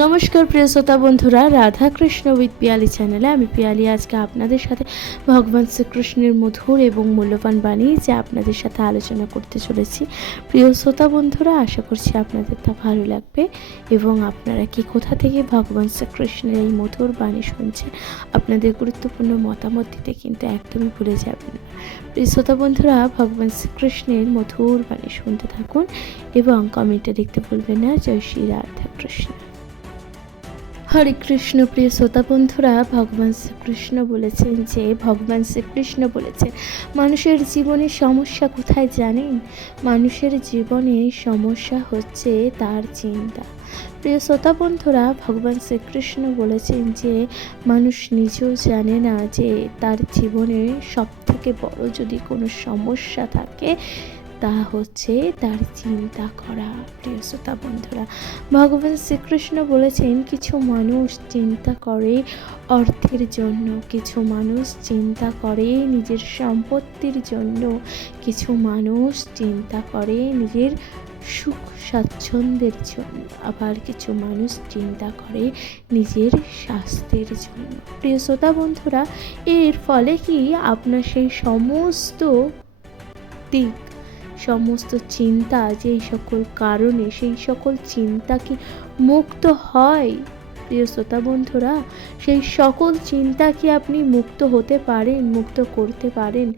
নমস্কার, প্রিয় শ্রোতা বন্ধুরা, রাধা কৃষ্ণ উইথ পিয়ালি চ্যানেলে আমি পিয়ালি। আজকে আপনাদের সাথে ভগবান শ্রীকৃষ্ণের মধুর এবং মূল্যবান বাণী যা আপনাদের সাথে আলোচনা করতে চলেছি। প্রিয় শ্রোতা বন্ধুরা, আশা করছি আপনাদের তা ভালো লাগবে এবং আপনারা কি কোথা থেকে ভগবান শ্রীকৃষ্ণের এই মধুর বাণী শুনছেন, আপনাদের গুরুত্বপূর্ণ মতামত দিতে কিন্তু একদমই ভুলে যাবেন না। প্রিয় শ্রোতা বন্ধুরা, ভগবান শ্রীকৃষ্ণের মধুর বাণী শুনতে থাকুন এবং কমেন্টে লিখতে ভুলবেন না। জয় শ্রী রাধা কৃষ্ণ। হরে কৃষ্ণ প্রিয় শ্রোতা বন্ধুরা, ভগবান শ্রীকৃষ্ণ বলেছেন যে, ভগবান শ্রীকৃষ্ণ বলেছেন, মানুষের জীবনে সমস্যা কোথায় জানেন? মানুষের জীবনে সমস্যা হচ্ছে তার চিন্তা। প্রিয় শ্রোতা বন্ধুরা, ভগবান শ্রীকৃষ্ণ বলেছেন যে, মানুষ নিজেও জানে না যে, তার জীবনে সব থেকে বড় যদি কোনো সমস্যা থাকে তা হচ্ছে তার চিন্তা করা। প্রিয় শ্রোতা বন্ধুরা, ভগবান শ্রীকৃষ্ণ বলেছেন, কিছু মানুষ চিন্তা করে অর্থের জন্য, কিছু মানুষ চিন্তা করে নিজের সম্পত্তির জন্য, কিছু মানুষ চিন্তা করে নিজের সুখ স্বাচ্ছন্দ্যের জন্য, আবার কিছু মানুষ চিন্তা করে নিজের স্বাস্থ্যের জন্য। প্রিয় শ্রোতা বন্ধুরা, এর ফলে কি আপনার সেই সমস্ত দিক সমস্ত চিন্তা যেই সকল কারণে, সেই সকল চিন্তা কি মুক্ত হয়? প্রিয় শ্রোতা বন্ধুরা, সেই সকল চিন্তা কি আপনি মুক্ত হতে পারেন, মুক্ত করতে পারেন?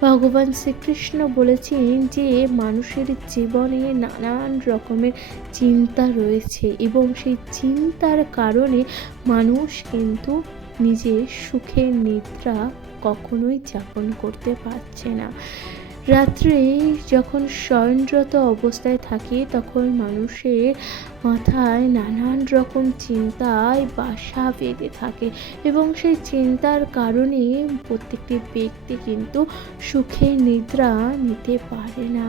ভগবান শ্রীকৃষ্ণ বলেছেন যে মানুষের জীবনে নানান রকমের চিন্তা রয়েছে এবং সেই চিন্তার কারণে মানুষ কিন্তু নিজের সুখের নিদ্রা কখনোই যাপন করতে পারছে না। রাত্রে যখন শয়নরত অবস্থায় থাকি, তখন মানুষের মাথায় নানান রকম চিন্তায় বাসা বেঁধে থাকে এবং সেই চিন্তার কারণে প্রত্যেকটি ব্যক্তি কিন্তু সুখে নিদ্রা নিতে পারে না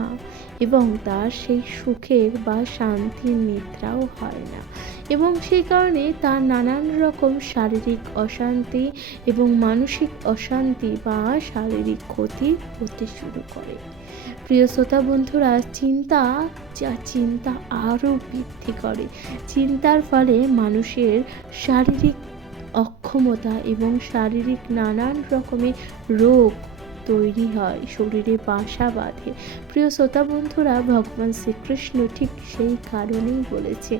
এবং তার সেই সুখের বা শান্তির নিদ্রাও হয় না। এবং সেই কারণে তার নানান রকম শারীরিক অশান্তি এবং মানসিক অশান্তি বা শারীরিক ক্ষতি হতে শুরু করে। প্রিয় শ্রোতা বন্ধুরা, চিন্তা যা চিন্তা আরও বৃদ্ধি করে। চিন্তার ফলে মানুষের শারীরিক অক্ষমতা এবং শারীরিক নানান রকমের রোগ তৈরি হয়, শরীরে বাসা বাঁধে। প্রিয় শ্রোতা বন্ধুরা, ভগবান শ্রীকৃষ্ণ ঠিক সেই কারণেই বলেছে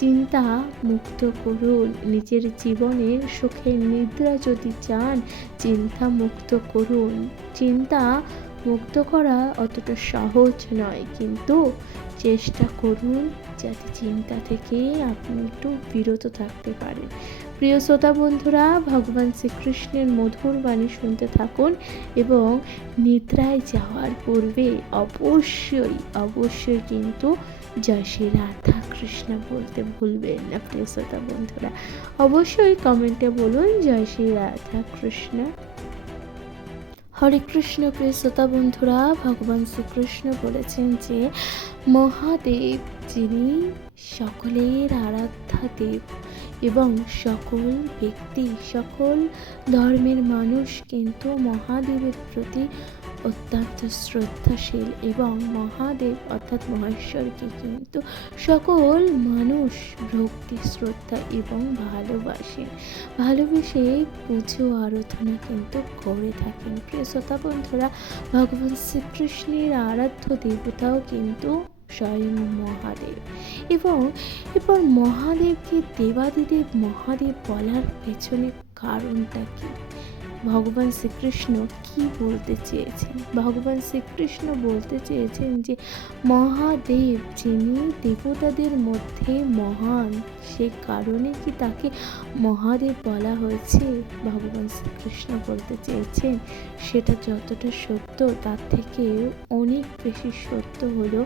চিন্তা মুক্ত করুন। নিজের জীবনের সুখের নিদ্রা যদি চান, চিন্তা মুক্ত করুন। চিন্তা মুক্ত করা অতটা সহজ নয়, কিন্তু চেষ্টা করুন যাতে চিন্তা থেকে আপনি একটু বিরত থাকতে পারেন। প্রিয় শ্রোতা বন্ধুরা, ভগবান শ্রীকৃষ্ণের মধুর বাণী শুনতে থাকুন এবং নিদ্রায় যাওয়ার পূর্বে অবশ্যই অবশ্যই কিন্তু জয় শ্রী রাধা কৃষ্ণ বলতে ভুলবেন না প্রিয় শ্রোতা বন্ধুরা। অবশ্যই কমেন্টে বলুন, জয় শ্রী রাধা কৃষ্ণ। হরে কৃষ্ণ প্রিয় শ্রোতা বন্ধুরা, ভগবান শ্রীকৃষ্ণ বলেছেন যে মহাদেব যিনি সকলের আরাধ্যা দেব এবং সকল ব্যক্তি, সকল ধর্মের মানুষ কিন্তু মহাদেবের প্রতি অত্যন্ত শ্রদ্ধাশীল এবং মহাদেব অর্থাৎ মহেশ্বরকে কিন্তু সকল মানুষ ভক্তি, শ্রদ্ধা এবং ভালোবাসে। ভালোবেসে পুজো, আরাধনা কিন্তু করে থাকেন। প্রিয় শ্রোতা বন্ধুরা, ভগবান শ্রীকৃষ্ণের আরাধ্য দেবতাও কিন্তু স্বয়ং মহাদেব। এবং এবার মহাদেবকে দেবাদিদেব মহাদেব বলার পেছনে কারণটা কি? ভগবান শ্রীকৃষ্ণ কি বলতে চেয়েছেন? ভগবান শ্রীকৃষ্ণ বলতে চেয়েছেন যে, মহাদেব যিনি দেবতাদের মধ্যে মহান, সে কারণে কি তাকে মহাদেব বলা হয়েছে? ভগবান শ্রীকৃষ্ণ বলতে চেয়েছেন, সেটা যতটা সত্য, তার থেকে অনেক বেশি সত্য হলো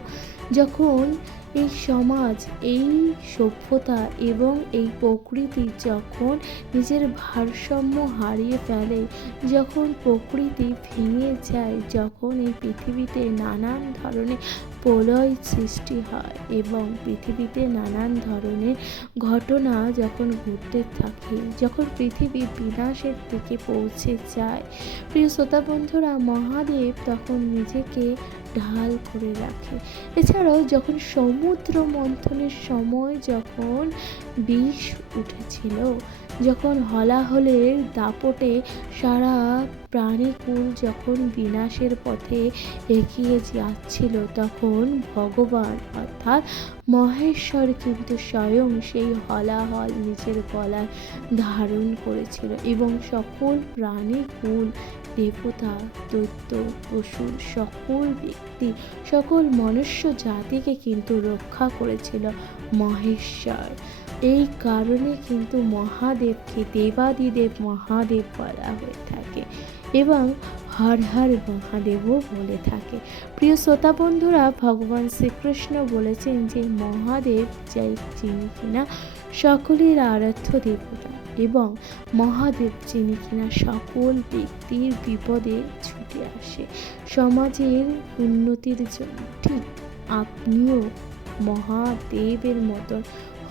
যখন এই সমাজ, এই সভ্যতা এবং এই প্রকৃতি যখন নিজের ভারসাম্য হারিয়ে ফেলে, যখন প্রকৃতি ভেঙে যায়, যখন এই পৃথিবীতে নানান ধরনের প্রলয় সৃষ্টি হয় এবং পৃথিবীতে নানান ধরনের ঘটনা যখন ঘটতে থাকে, যখন পৃথিবী বিনাশের দিকে পৌঁছে যায়। প্রিয় শ্রোতা বন্ধুরা, মহাদেব তখন নিজেকে ঢাল করে রাখে। এছাড়াও যখন সমুদ্র মন্থনের সময় যখন বিষ উঠেছিল, যখন হলাহলের দাপটে সারা প্রাণীকুল যখন বিনাশের পথে এগিয়ে যাচ্ছিল, তখন ভগবান অর্থাৎ মহেশ্বর কিন্তু স্বয়ং সেই হলাহল নিজের গলায় ধারণ করেছিল এবং সকল প্রাণীকুল দেবতা, দৈত্য, পশু, সকল ব্যক্তি, সকল মনুষ্য জাতিকে কিন্তু রক্ষা করেছিল মহেশ্বর। এই কারণে কিন্তু মহাদেবকে দেবাদিদেব মহাদেব বলা হয়ে থাকে। এবং হর হর মহাদেবও বলে থাকে। প্রিয় শ্রোতা বন্ধুরা, ভগবান শ্রীকৃষ্ণ বলেছেন যে মহাদেব যাই যিনি কিনা সকলের আরাধ্য দেবতা এবং মহাদেব যিনি কিনা সকল ব্যক্তির বিপদে ছুটে আসে সমাজের উন্নতির জন্য। ঠিক আপনিও মহাদেবের মতন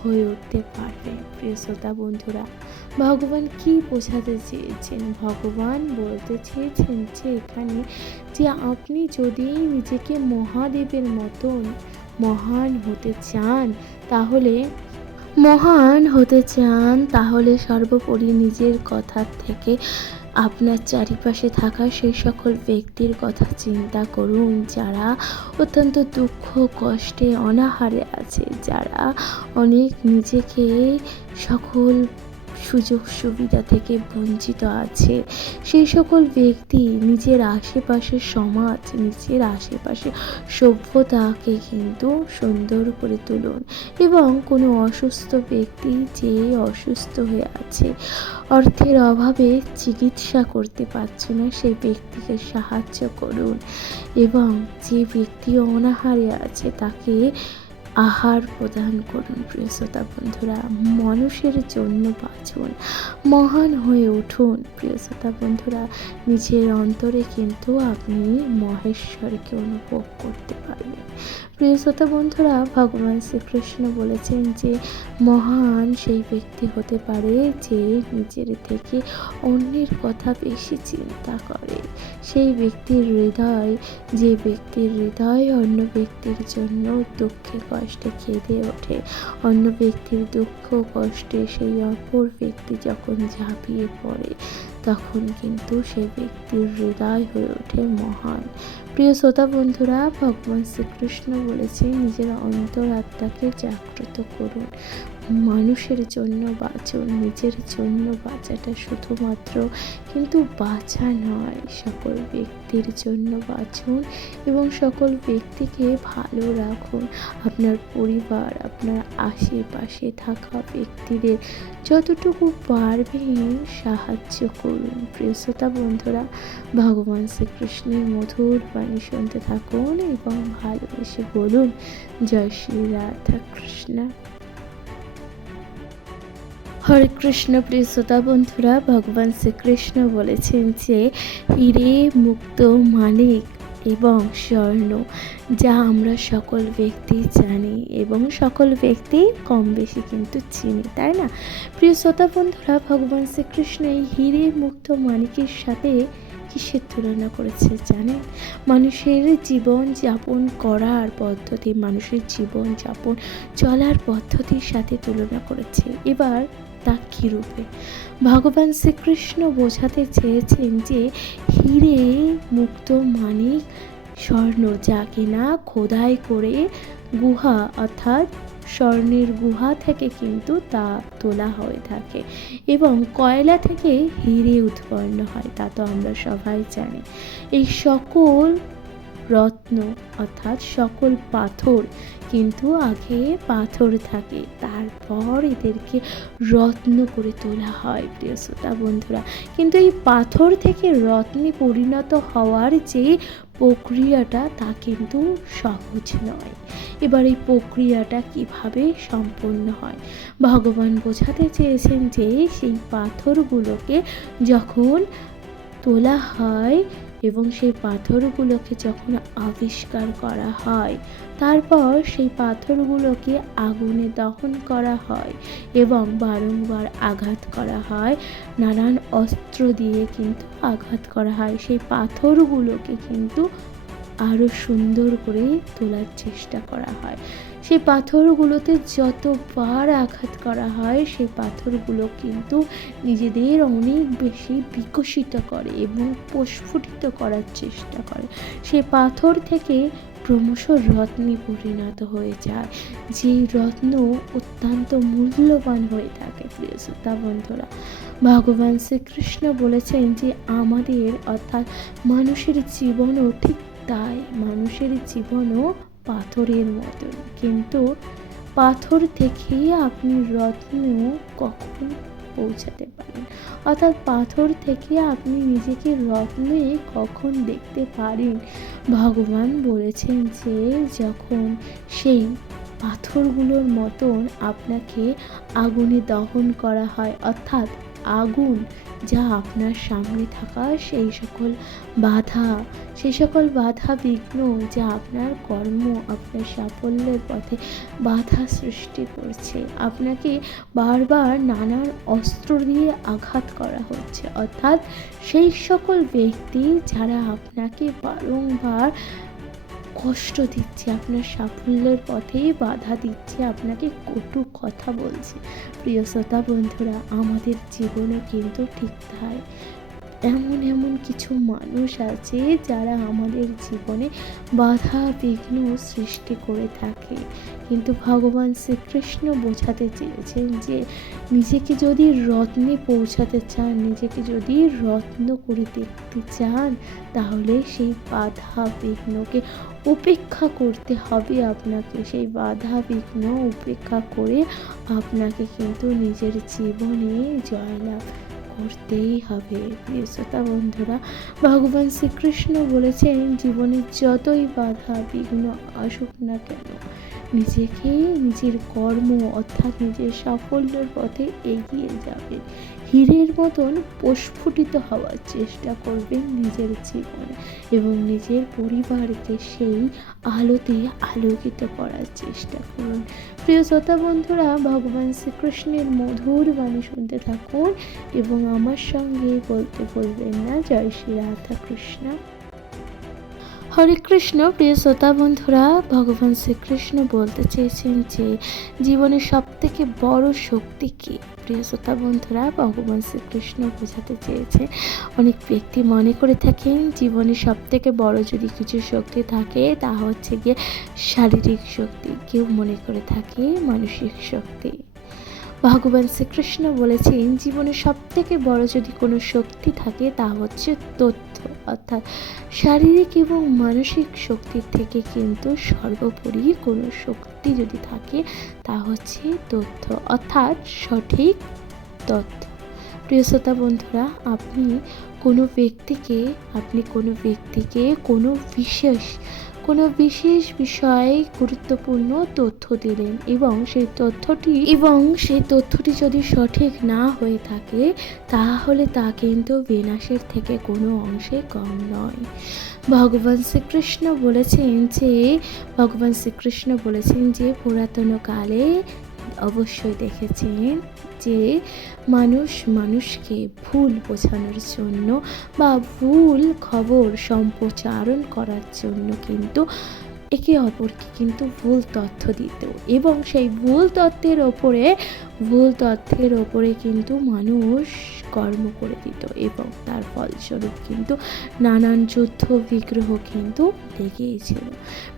হয়ে উঠতে পারবেন। প্রিয় শ্রোতা বন্ধুরা ভগবান কি বোঝাতে চেয়েছেন? ভগবান বলতে চেয়েছেন যে এখানে যে আপনি যদি নিজেকে মহাদেবের মতন মহান হতে চান, তাহলে মহান হতে চান, তাহলে সর্বোপরি নিজের কথা থেকে আপনার চারিপাশে থাকা সেই সকল ব্যক্তির কথা চিন্তা করুন, যারা অত্যন্ত দুঃখ, কষ্টে, অনাহারে আছে, যারা অনেক নিজেকে সকল সুযোগ সুবিধা থেকে বঞ্চিত আছে। সেই সকল ব্যক্তি নিজের আশেপাশে সমাজ, নিজের আশেপাশে সভ্যতাকে কিন্তু সুন্দর করে তুলুন এবং কোনো অসুস্থ ব্যক্তি যে অসুস্থ হয়ে আছে, অর্থের অভাবে চিকিৎসা করতে পারছে না সেই ব্যক্তিকে সাহায্য করুন এবং যে ব্যক্তি অনাহারে আছে তাকে আহার প্রদান করুন, প্রিয় শ্রোতা বন্ধুরা। মানুষের জন্য বাঁচুন, মহান হয়ে উঠুন, প্রিয় শ্রোতা বন্ধুরা। নিজের অন্তরে কিন্তু আপনি মহেশ্বরকে অনুভব করতে পারবেন। প্রিয় শ্রোতা বন্ধুরা, ভগবান শ্রীকৃষ্ণ বলেছেন যে, মহান সেই ব্যক্তি হতে পারে যে নিজের থেকে অন্যের কথা বেশি চিন্তা করে। সেই ব্যক্তির হৃদয়, যে ব্যক্তির হৃদয় অন্য ব্যক্তির জন্য দুঃখে কষ্টে কেঁদে ওঠে। অন্য ব্যক্তির দুঃখ কষ্টে সেই অপর ব্যক্তি যখন ঝাঁপিয়ে পড়ে তখন কিন্তু সে ব্যক্তির হৃদয় হয়ে ওঠে মহান। প্রিয় শ্রোতা বন্ধুরা, ভগবান শ্রীকৃষ্ণ বলেছে নিজের অন্তরাত্মাকে জাগ্রত করুন। মানুষের জন্য বাঁচুন নিজের জন্য বাঁচাটা শুধুমাত্র কিন্তু বাঁচা নয়। সকল ব্যক্তির জন্য বাঁচুন এবং সকল ব্যক্তিকে ভালো রাখুন। আপনার পরিবার, আপনার আশেপাশে থাকা ব্যক্তিদের যতটুকু পারবেন সাহায্য করুন। প্রিয় শ্রোতা বন্ধুরা, ভগবান শ্রীকৃষ্ণের মধুর বাণী শুনতে থাকুন এবং ভালোবেসে বলুন, জয় শ্রী রাধা কৃষ্ণ হরে কৃষ্ণ প্রিয় শ্রোতা বন্ধুরা, ভগবান শ্রীকৃষ্ণ বলেছেন যে, হিরে মুক্ত মানিক এবং স্বর্ণ, যা আমরা সকল ব্যক্তি জানি এবং সকল ব্যক্তি কম বেশি কিন্তু চিনি তাই না? প্রিয় শ্রোতা বন্ধুরা, ভগবান শ্রীকৃষ্ণ এই হিরে মুক্ত মানিকের সাথে কিসের তুলনা করেছে জানেন? মানুষের জীবন যাপন করার পদ্ধতি, মানুষের জীবন যাপন চলার পদ্ধতির সাথে তুলনা করেছে। এবার তা কী রূপে। ভগবান শ্রীকৃষ্ণ বোঝাতে চেয়েছেন যে, হিরে মুক্ত মানিক স্বর্ণ যা কিনা খোদাই করে গুহা, অর্থাৎ স্বর্ণের গুহা থেকে কিন্তু তা তোলা হয়ে থাকে এবং কয়লা থেকে হিরে উৎপন্ন হয়, তা তো আমরা সবাই জানি। এই সকল রত্ন, অর্থাৎ সকল পাথর। কিন্তু আগে পাথর থাকে, তারপর এদেরকে রত্ন করে তোলা হয়, প্রিয় শ্রোতা বন্ধুরা। কিন্তু এই পাথর থেকে রত্নে পরিণত হওয়ার যে প্রক্রিয়াটা, তা কিন্তু সহজ নয়। এবার এই প্রক্রিয়াটা কীভাবে সম্পন্ন হয়? ভগবান বোঝাতে চেয়েছেন যে, সেই পাথরগুলোকে যখন তোলা হয় এবং সেই পাথরগুলোকে যখন আবিষ্কার করা হয়, তারপর সেই পাথরগুলোকে আগুনে দহন করা হয় এবং বারংবার আঘাত করা হয়। নানান অস্ত্র দিয়ে কিন্তু আঘাত করা হয়। সেই পাথরগুলোকে কিন্তু আরও সুন্দর করে তোলার চেষ্টা করা হয়। সেই পাথরগুলোতে যতবার আঘাত করা হয়, সেই পাথরগুলো কিন্তু নিজেদের অনেক বেশি বিকশিত করে এবং প্রস্ফুটিত করার চেষ্টা করে। সেই পাথর থেকে ক্রমশ রত্নে পরিণত হয়ে যায়। যেই রত্ন অত্যন্ত মূল্যবান হয়ে থাকে, প্রিয় শ্রোতা বন্ধুরা। ভগবান শ্রীকৃষ্ণ বলেছেন যে, আমাদের অর্থাৎ মানুষের জীবনও ঠিক তাই। মানুষের জীবনও পাথরের মতন কিন্তু পাথর থেকেই আপনি রত্ন কখন পৌঁছাতে পারেন? অর্থাৎ পাথর থেকে আপনি নিজেকে রত্নে কখন দেখতে পারেন? ভগবান বলেছেন যে, যখন সেই পাথরগুলোর মতন আপনাকে আগুনে দহন করা হয়, অর্থাৎ আগুন যা আপনার সামনে থাকা সেই সকল বাধা, সেই সকল বাধা বিঘ্ন যা আপনার কর্ম, আপনার সাফল্যের পথে বাধা সৃষ্টি করছে। আপনাকে বারবার নানান অস্ত্র দিয়ে আঘাত করা হচ্ছে। অর্থাৎ সেই সকল ব্যক্তি যারা আপনাকে বারংবার কষ্ট দিচ্ছে, আপনার সাফল্যের পথেই বাধা দিচ্ছে, আপনাকে কটু কথা বলছে। প্রিয় শ্রোতা বন্ধুরা, আমাদের জীবনে কিন্তু ঠিক তাই। এমন এমন কিছু মানুষ আছে যারা আমাদের জীবনে বাধা, বিঘ্ন সৃষ্টি করে থাকে। কিন্তু ভগবান শ্রীকৃষ্ণ বোঝাতে চেয়েছেন যে, নিজেকে যদি রত্নে পৌঁছাতে চান, নিজেকে যদি রত্ন করে দেখতে চান, তাহলে সেই বাধা, বিঘ্নকে উপেক্ষা করতে হবে আপনাকে। সেই বাধা, বিঘ্ন উপেক্ষা করে আপনাকে কিন্তু নিজের জীবনে জয়লাভ করতেই হবে। প্রিয় শ্রোতা বন্ধুরা, ভগবান শ্রীকৃষ্ণ বলেছেন জীবনে যতই বাধা, বিঘ্ন আসুক না কেন, নিজেকে নিজের কর্ম অর্থাৎ নিজের সাফল্যের পথে এগিয়ে যাবে। হীরের মতন প্রস্ফুটিত হওয়ার চেষ্টা করবেন নিজের জীবনে এবং নিজের পরিবারকে সেই আলোতে আলোকিত করার চেষ্টা করুন। প্রিয় শ্রোতা বন্ধুরা, ভগবান শ্রীকৃষ্ণের মধুর বাণী শুনতে থাকুন এবং আমার সঙ্গে বলতে বলবেন না, জয় শ্রী রাধা কৃষ্ণ হরে কৃষ্ণ, প্রিয় শ্রোতা বন্ধুরা, ভগবান শ্রীকৃষ্ণ বলতে চেয়েছেন যে জীবনের সব থেকে বড় শক্তি কী? প্রিয় শ্রোতা বন্ধুরা, ভগবান শ্রীকৃষ্ণ বোঝাতে চেয়েছে, অনেক ব্যক্তি মনে করে থাকেন জীবনে সব থেকে বড় যদি কিছু শক্তি থাকে, তা হচ্ছে গিয়ে শারীরিক শক্তি। কেউ মনে করে থাকে মানসিক শক্তি। ভগবান শ্রীকৃষ্ণ বলেছেন, জীবনে সব থেকে বড় যদি কোনো শক্তি থাকে, তা হচ্ছে তথ্য অর্থাৎ শারীরিক এবং মানসিক শক্তির থেকে কিন্তু সর্বোপরি কোনো শক্তি যদি থাকে, তা হচ্ছে তথ্য। অর্থাৎ সঠিক তথ্য। প্রিয় শ্রোতা বন্ধুরা, আপনি কোনো ব্যক্তিকে, আপনি কোনো ব্যক্তিকে কোনো বিশেষ কোনো বিশেষ বিষয়ে গুরুত্বপূর্ণ তথ্য দিলেন এবং সেই তথ্যটি এবং সেই তথ্যটি যদি সঠিক না হয়ে থাকে, তাহলে তা কিন্তু বিনাশের থেকে কোনো অংশে কম নয়। ভগবান শ্রীকৃষ্ণ বলেছেন যে, ভগবান শ্রীকৃষ্ণ বলেছেন যে পুরাতন কালে অবশ্যই দেখেছেন যে মানুষ মানুষকে ভুল বোঝানোর জন্য বা ভুল খবর সম্প্রচারণ করার জন্য কিন্তু একে অপরকে কিন্তু ভুল তথ্য দিত। এবং সেই ভুল তথ্যের ওপরে, ভুল তথ্যের ওপরে কিন্তু মানুষ কর্ম করে দিত এবং তার ফলস্বরূপ কিন্তু নানান যুদ্ধ বিগ্রহ কিন্তু লেগেই ছিল।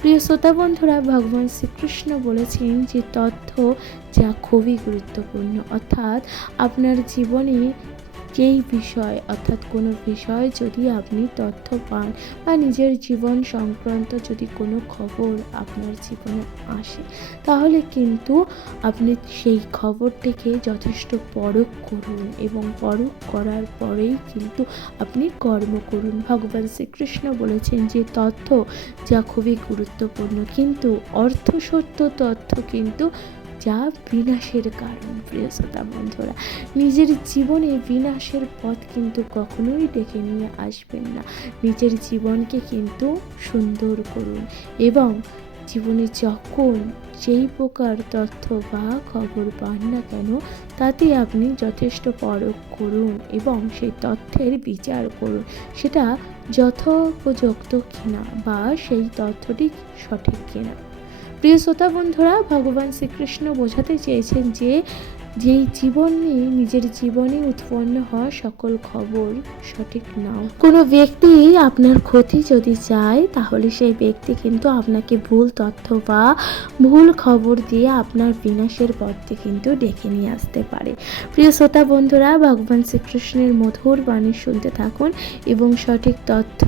প্রিয় শ্রোতা বন্ধুরা, ভগবান শ্রীকৃষ্ণ বলেছেন যে তথ্য যা খুবই গুরুত্বপূর্ণ। অর্থাৎ আপনার জীবনে যেই বিষয়, অর্থাৎ কোনো বিষয় যদি আপনি তথ্য পান বা নিজের জীবন সংক্রান্ত যদি কোনো খবর আপনার জীবনে আসে, তাহলে কিন্তু আপনি সেই খবরটিকে যথেষ্ট পরখ করুন এবং পরখ করার পরেই কিন্তু আপনি কর্ম করুন। ভগবান শ্রীকৃষ্ণ বলেছেন যে, তথ্য যা খুবই গুরুত্বপূর্ণ, কিন্তু অর্থ সত্য তথ্য কিন্তু যা বিনাশের কারণ, প্রিয় শ্রোতা বন্ধুরা। নিজের জীবনে বিনাশের পথ কিন্তু কখনোই ডেকে নিয়ে আসবেন না। নিজের জীবনকে কিন্তু সুন্দর করুন এবং জীবনে যখন যেই প্রকার তথ্য বা খবর পান না কেন, তাতে আপনি যথেষ্ট পরখ করুন এবং সেই তথ্যের বিচার করুন। সেটা যথোপযুক্ত কিনা বা সেই তথ্যটি সঠিক কিনা। প্রিয় শ্রোতা বন্ধুরা, ভগবান শ্রীকৃষ্ণ বোঝাতে চেয়েছেন যে, যেই জীবনে নিজের জীবনে উৎপন্ন হওয়া সকল খবর সঠিক নাও কোনো ব্যক্তি আপনার ক্ষতি যদি চায়, তাহলে সেই ব্যক্তি কিন্তু আপনাকে ভুল তথ্য বা ভুল খবর দিয়ে আপনার বিনাশের পথে কিন্তু ডেকে নিয়ে আসতে পারে। প্রিয় শ্রোতা বন্ধুরা, ভগবান শ্রীকৃষ্ণের মধুর বাণী শুনতে থাকুন এবং সঠিক তথ্য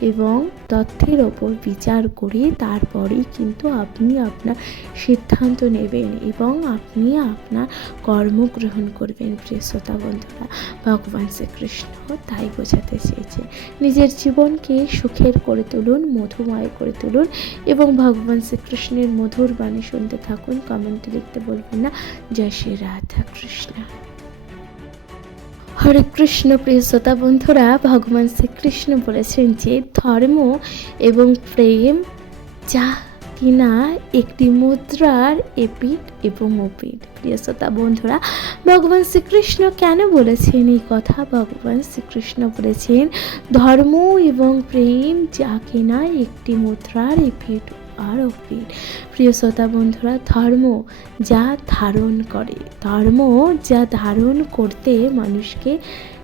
এবং তথ্যের ওপর বিচার করে তারপরেই কিন্তু আপনি আপনার সিদ্ধান্ত নেবেন এবং আপনি আপনার কর্ম গ্রহণ করবেন, প্রিয় বন্ধুরা। ভগবান শ্রীকৃষ্ণ তাই বোঝাতে চেয়েছে নিজের জীবনকে সুখের করে তুলুন, মধুময় করে তুলুন এবং ভগবান শ্রীকৃষ্ণের মধুর বাণী শুনতে থাকুন। কমেন্টে লিখতে বলবেন না। জয় শ্রী রাধা কৃষ্ণ হরে কৃষ্ণ প্রিয় শ্রোতা বন্ধুরা, ভগবান শ্রীকৃষ্ণ বলেছেন যে ধর্ম এবং প্রেম যা কিনা একটি মুদ্রার এপিট এবং ওপিট প্রিয় শ্রোতা বন্ধুরা, ভগবান শ্রীকৃষ্ণ কেন বলেছেন এই কথা? ভগবান শ্রীকৃষ্ণ বলেছেন, ধর্ম এবং প্রেম যা কিনা একটি মুদ্রার এপিট আর অপিট প্রিয় শ্রোতা বন্ধুরা ধর্ম যা ধারণ করে ধর্ম যা ধারণ করতে মানুষকে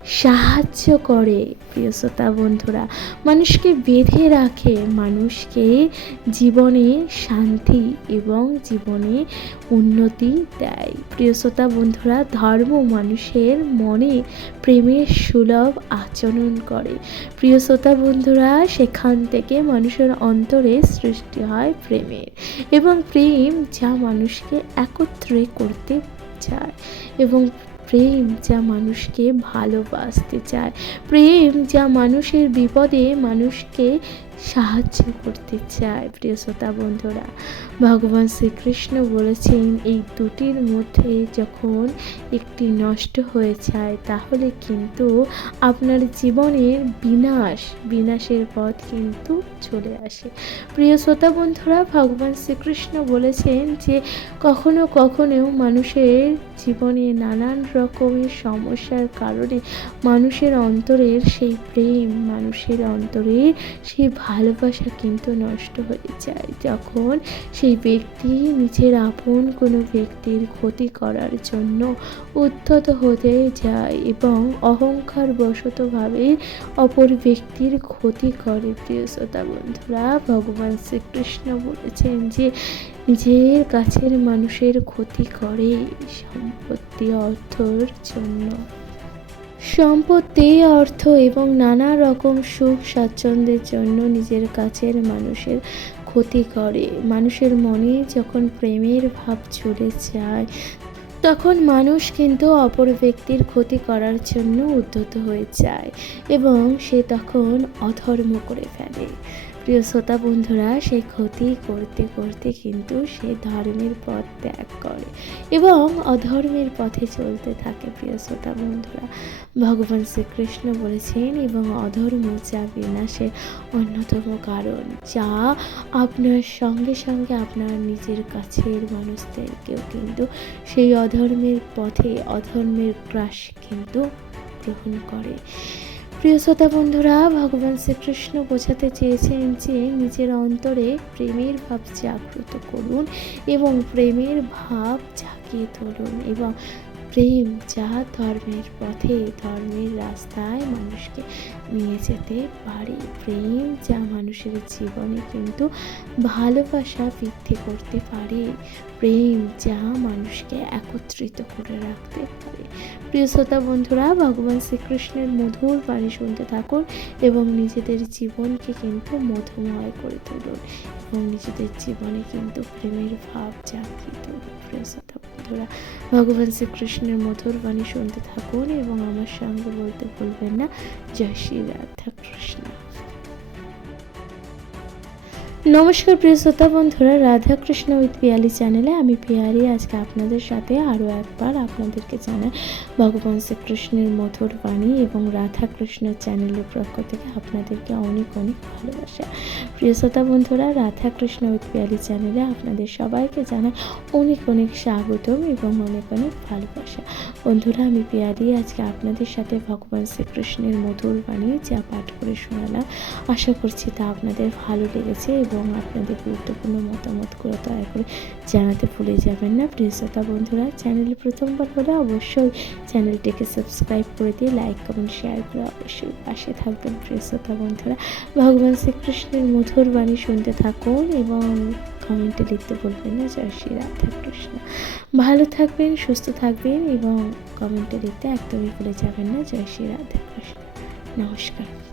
সাহায্য করে, প্রিয় শ্রোতা বন্ধুরা। মানুষকে বেঁধে রাখে, মানুষকে জীবনে শান্তি এবং জীবনে উন্নতি দেয়। প্রিয় শ্রোতা বন্ধুরা, ধর্ম মানুষের মনে প্রেমের সুলভ আচরণ করে। প্রিয় শ্রোতা বন্ধুরা, সেখান থেকে মানুষের অন্তরে সৃষ্টি হয় প্রেমের এবং প্রেম যা মানুষকে একত্রে করতে চায়। এবং প্রেম যা মানুষকে ভালোবাসতে চায়। প্রেম যা মানুষের বিপদে মানুষকে সাহায্য করতে চায়। প্রিয় শ্রোতা বন্ধুরা, ভগবান শ্রীকৃষ্ণ বলেছেন, এই দুটির মধ্যে যখন একটি নষ্ট হয়ে যায়, তাহলে কিন্তু আপনার জীবনের বিনাশ, বিনাশের পথ কিন্তু চলে আসে। প্রিয় শ্রোতা বন্ধুরা, ভগবান শ্রীকৃষ্ণ বলেছেন যে, কখনো কখনো মানুষের জীবনে নানান রকমের সমস্যার কারণে মানুষের অন্তরের সেই প্রেম, মানুষের অন্তরের সেই ভালোবাসা কিন্তু নষ্ট হয়ে যায়। যখন সেই ব্যক্তি নিজের আপন কোনো ব্যক্তির ক্ষতি করার জন্য উদ্ধত হতে যায় এবং অহংকার বশতভাবে অপর ব্যক্তির ক্ষতি করে। প্রিয় শ্রোতা বন্ধুরা, ভগবান শ্রীকৃষ্ণ বলেছেন যে, নিজের কাছের মানুষের ক্ষতি করে সম্পত্তি অর্থর জন্য। সম্পত্তি, অর্থ এবং নানা রকম সুখ স্বাচ্ছন্দ্যের জন্য নিজের কাছের মানুষের ক্ষতি করে। মানুষের মনে যখন প্রেমের ভাব চলে যায়, তখন মানুষ কিন্তু অপর ব্যক্তির ক্ষতি করার জন্য উদ্যত হয়ে যায় এবং সে তখন অধর্ম করে ফেলে। প্রিয় শ্রোতা বন্ধুরা, সেই ক্ষতি করতে করতে কিন্তু সে ধর্মের পথ ত্যাগ করে এবং অধর্মের পথে চলতে থাকে প্রিয় শ্রোতা বন্ধুরা। ভগবান শ্রীকৃষ্ণ বলেছেন, এবং অধর্ম যা বিনাশের অন্যতম কারণ। যা আপনার সঙ্গে সঙ্গে আপনার নিজের কাছের মানুষদেরকেও কিন্তু সেই অধর্মের পথে, অধর্মের গ্রাস কিন্তু গ্রহণ করে। প্রিয় শ্রোতা বন্ধুরা, ভগবান শ্রীকৃষ্ণ বোঝাতে চেয়েছেন যে নিজের অন্তরে প্রেমের ভাব জাগ্রত করুন এবং প্রেমের ভাব জাগিয়ে তুলুন এবং প্রেম যা ধর্মের পথে, ধর্মের রাস্তায় মানুষকে নিয়ে যেতে পারে। প্রেম যা মানুষের জীবনে কিন্তু ভালোবাসা বৃদ্ধি করতে পারে। প্রেম যা মানুষকে একত্রিত করে রাখতে পারে। প্রিয় শ্রোতা বন্ধুরা, ভগবান শ্রীকৃষ্ণের মধুর বাণী শুনতে থাকুন এবং নিজেদের জীবনকে কিন্তু মধুময় করে তুলুন এবং নিজেদের জীবনে কিন্তু প্রেমের ভাব জাগিয়ে তুলুন। প্রিয় শ্রোতা বন্ধুরা, ভগবান শ্রীকৃষ্ণের মধুর বাণী শুনতে থাকুন এবং আমার সঙ্গে বলতে ভুলবেন না। জয় শ্রী রাধা কৃষ্ণ নমস্কার প্রিয় শ্রোতা বন্ধুরা রাধা কৃষ্ণ উইথ পিয়ালি চ্যানেলে আমি পিয়ালি। আজকে আপনাদের সাথে আরও একবার আপনাদেরকে জানাই ভগবান শ্রীকৃষ্ণের মধুর বাণী এবং রাধা কৃষ্ণ চ্যানেলের পক্ষ থেকে আপনাদেরকে অনেক অনেক ভালোবাসা। প্রিয় শ্রোতা বন্ধুরা রাধা কৃষ্ণ উইথ পিয়ালি চ্যানেলে আপনাদের সবাইকে জানাই অনেক অনেক স্বাগতম এবং অনেক অনেক ভালোবাসা। বন্ধুরা, আমি পিয়ালি। আজকে আপনাদের সাথে ভগবান শ্রীকৃষ্ণের মধুর বাণী যা পাঠ করে শোনালাম। আশা করছি তা আপনাদের ভালো লেগেছে এবং এবং আপনাদের গুরুত্বপূর্ণ মতামত মতামতগুলো দয়া করে জানাতে ভুলে যাবেন না। প্রিয় শ্রোতা বন্ধুরা চ্যানেলে প্রথমবার হলে অবশ্যই চ্যানেলটিকে সাবস্ক্রাইব করে দিয়ে লাইক কমেন্ট শেয়ার করে অবশ্যই পাশে থাকবেন। প্রিয় শ্রোতা বন্ধুরা, ভগবান শ্রীকৃষ্ণের মধুর বাণী শুনতে থাকুন এবং কমেন্টে লিখতে বলবেন না, জয় শ্রী রাধা কৃষ্ণ। ভালো থাকবেন, সুস্থ থাকবেন এবং কমেন্টে লিখতে একদমই ভুলে যাবেন না, জয় শ্রী রাধা কৃষ্ণ। নমস্কার।